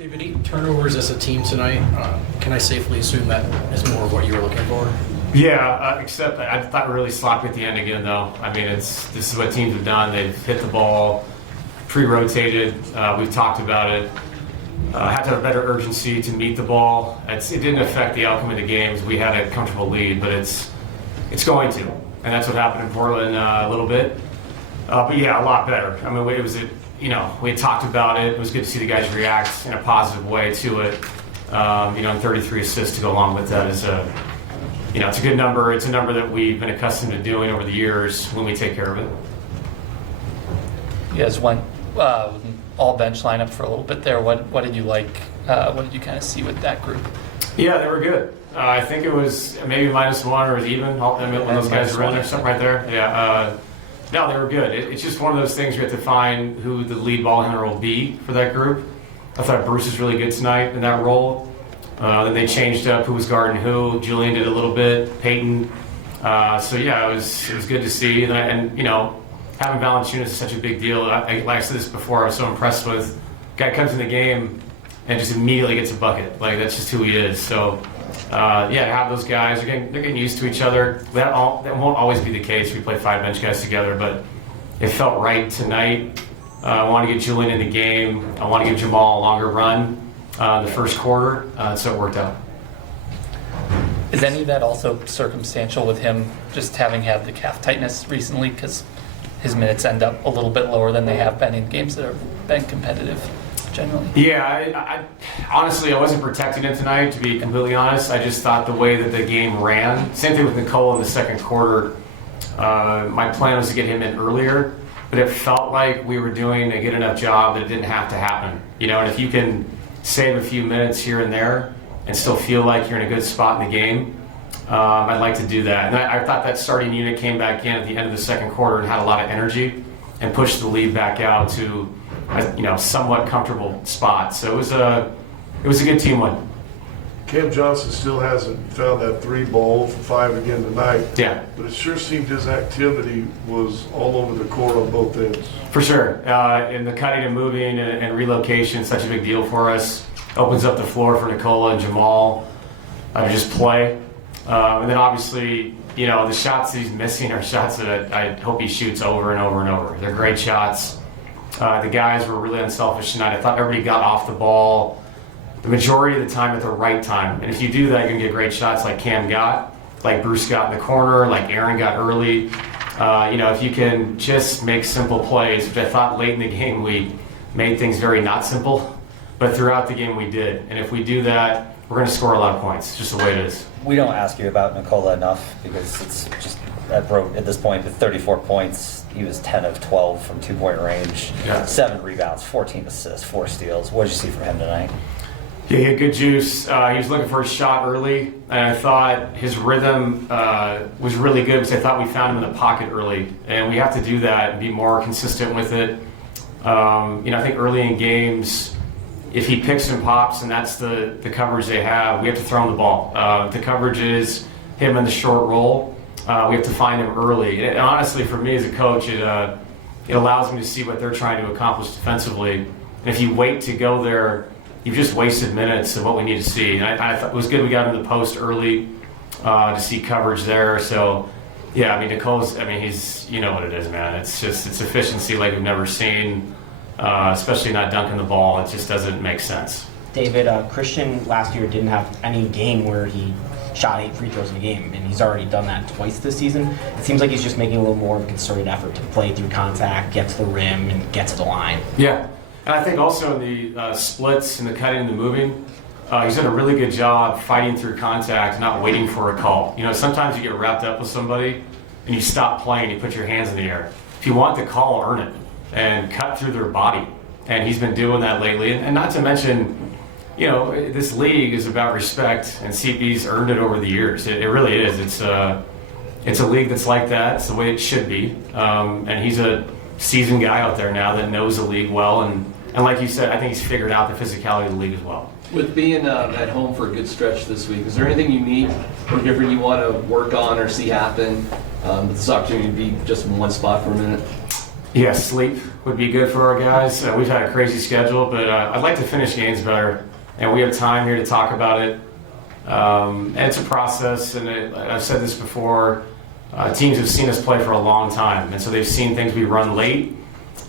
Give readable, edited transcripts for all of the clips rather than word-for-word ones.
David, 8 turnovers as a team tonight. Can I safely assume that is more of what you were looking for? Yeah, except I thought we were really sloppy at the end again, though. I mean, this is what teams have done. They've hit the ball, pre-rotated. We've talked about it. Had to have better urgency to meet the ball. It didn't affect the outcome of the games. We had a comfortable lead, but it's going to, and that's what happened in Portland a little bit. But yeah, a lot better. I mean, it was we had talked about it. It was good to see the guys react in a positive way to it. And 33 assists to go along with that is it's a good number. It's a number that we've been accustomed to doing over the years when we take care of it. You guys went all bench lineup for a little bit there. What did you like? What did you kind of see with that group? Yeah, they were good. I think it was maybe -1 or it was even when those guys were in there, something right there. Yeah. No, they were good. It's just one of those things you have to find who the lead ball handler will be for that group. I thought Bruce was really good tonight in that role. Then they changed up who was guarding who. Julian did a little bit. Peyton. So yeah, it was good to see. And having Valanciunas is such a big deal. Like I said this before, I was so impressed with. Guy comes in the game and just immediately gets a bucket. Like that's just who he is. So to have those guys, they're getting used to each other. That won't always be the case. We play 5 bench guys together, but it felt right tonight. I want to get Julian in the game. I want to give Jamal a longer run the first quarter, so it worked out. Is any of that also circumstantial with him just having had the calf tightness recently? Because his minutes end up a little bit lower than they have been in games that have been competitive generally. Yeah, I honestly, I wasn't protecting him tonight, to be completely honest. I just thought the way that the game ran, same thing with Nicole in the second quarter, my plan was to get him in earlier, but it felt like we were doing a good enough job that it didn't have to happen. And if you can save a few minutes here and there and still feel like you're in a good spot in the game, I'd like to do that. And I thought that starting unit came back in at the end of the second quarter and had a lot of energy and pushed the lead back out to a somewhat comfortable spot. So it was a good team win. Cam Johnson still hasn't found that 3 ball for 5 again tonight. Yeah. But it sure seemed his activity was all over the court on both ends. For sure. And the cutting and moving and relocation is such a big deal for us. Opens up the floor for Nicola and Jamal to just play. And then obviously, the shots that he's missing are shots that I hope he shoots over and over and over. They're great shots. The guys were really unselfish tonight. I thought everybody got off the ball the majority of the time at the right time. And if you do that, you're going to get great shots like Cam got, like Bruce got in the corner, like Aaron got early. If you can just make simple plays, which I thought late in the game we made things very not simple, but throughout the game we did. And if we do that, we're going to score a lot of points. It's just the way it is. We don't ask you about Nicola enough because it's just at this point with 34 points. He was 10 of 12 from 2-point range, Yeah. 7 rebounds, 14 assists, 4 steals. What did you see from him tonight? Yeah, he had good juice. He was looking for a shot early, and I thought his rhythm was really good because I thought we found him in the pocket early, and we have to do that and be more consistent with it. I think early in games, if he picks and pops and that's the coverage they have, we have to throw him the ball. If the coverage is him in the short roll, we have to find him early. And honestly, for me as a coach, it allows me to see what they're trying to accomplish defensively. And if you wait to go there, you've just wasted minutes of what we need to see. And I thought it was good we got him the post early to see coverage there. So, yeah, Nicole's, he's, what it is, man. It's efficiency like we've never seen, especially not dunking the ball. It just doesn't make sense. David, Christian last year didn't have any game where he shot 8 free throws in a game, and he's already done that twice this season. It seems like he's just making a little more of a concerted effort to play through contact, get to the rim, and get to the line. Yeah, and I think also in the splits and the cutting and the moving, he's done a really good job fighting through contact, not waiting for a call. Sometimes you get wrapped up with somebody and you stop playing, you put your hands in the air. If you want the call, earn it and cut through their body. And he's been doing that lately. And not to mention, this league is about respect, and CP's earned it over the years. It really is. It's a league that's like that. It's the way it should be. And he's a seasoned guy out there now that knows the league well. And like you said, I think he's figured out the physicality of the league as well. With being at home for a good stretch this week, is there anything unique or different you want to work on or see happen with this opportunity to be just in one spot for a minute? Yeah, sleep would be good for our guys. We've had a crazy schedule, but I'd like to finish games better, and we have time here to talk about it. And it's a process, and I've said this before, teams have seen us play for a long time, and so they've seen things we run late.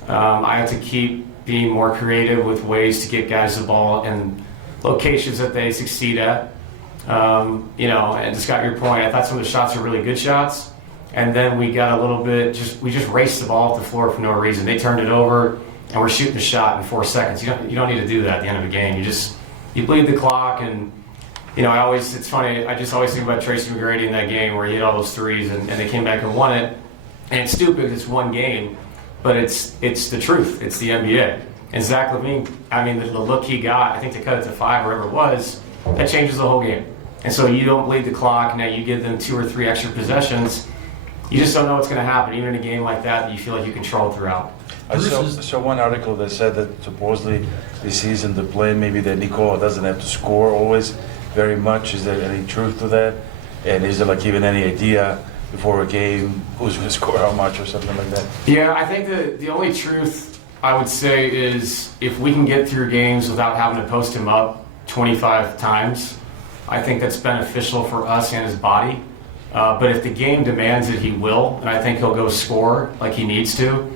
I have to keep being more creative with ways to get guys the ball in locations that they succeed at. And to Scott, your point, I thought some of the shots were really good shots. And then we got a little bit, we just raced the ball off the floor for no reason. They turned it over, and we're shooting a shot in 4 seconds. You don't need to do that at the end of a game. You bleed the clock, and it's funny. I just always think about Tracy McGrady in that game where he hit all those threes, and they came back and won it. And it's stupid. It's one game, but it's the truth. It's the NBA. And Zach LaVine, the look he got, I think to cut it to 5, whatever it was, that changes the whole game. And so you don't bleed the clock. Now you give them 2 or 3 extra possessions. You just don't know what's going to happen, even in a game like that you feel like you control throughout. I saw one article that said that supposedly this season the plan maybe that Nikola doesn't have to score always very much. Is there any truth to that? And is there like even any idea before a game who's going to score how much or something like that? Yeah, I think the only truth I would say is if we can get through games without having to post him up 25 times, I think that's beneficial for us and his body. But if the game demands it, he will, and I think he'll go score like he needs to.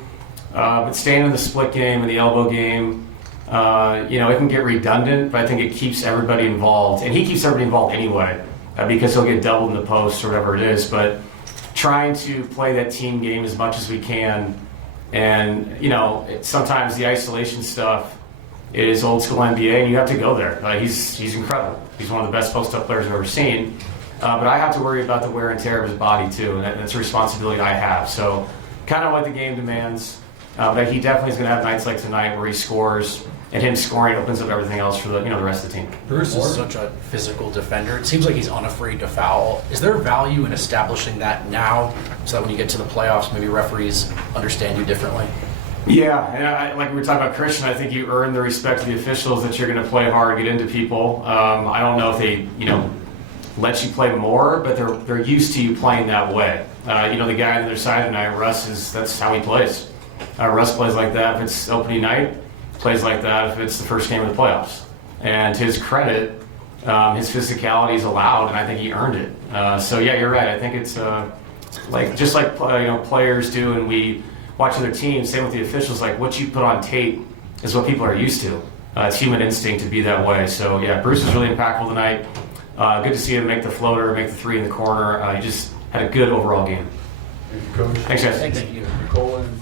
But staying in the split game and the elbow game, it can get redundant, but I think it keeps everybody involved. And he keeps everybody involved anyway, because he'll get doubled in the post or whatever it is. But trying to play that team game as much as we can, and sometimes the isolation stuff is old school NBA, and you have to go there. He's incredible. He's one of the best post-up players I've ever seen. But I have to worry about the wear and tear of his body too, and that's a responsibility I have. So kind of what the game demands. But he definitely is going to have nights like tonight where he scores, and him scoring opens up everything else for the rest of the team. Bruce is such a physical defender. It seems like he's unafraid to foul. Is there value in establishing that now, so that when you get to the playoffs, maybe referees understand you differently? Yeah, and like we were talking about Christian, I think you earn the respect of the officials that you're going to play hard, get into people. I don't know if they, let you play more, but they're used to you playing that way. The guy on the other side tonight, Russ, that's how he plays. Russ plays like that if it's opening night, plays like that if it's the first game of the playoffs. And to his credit, his physicality is allowed, and I think he earned it. So yeah, you're right. I think it's like players do, and we watch other teams. Same with the officials. Like what you put on tape is what people are used to. It's human instinct to be that way. So yeah, Bruce was really impactful tonight. Good to see him make the floater, make the 3 in the corner. He just had a good overall game. Thank you, Coach. Thanks, guys. Thank you. Nicole and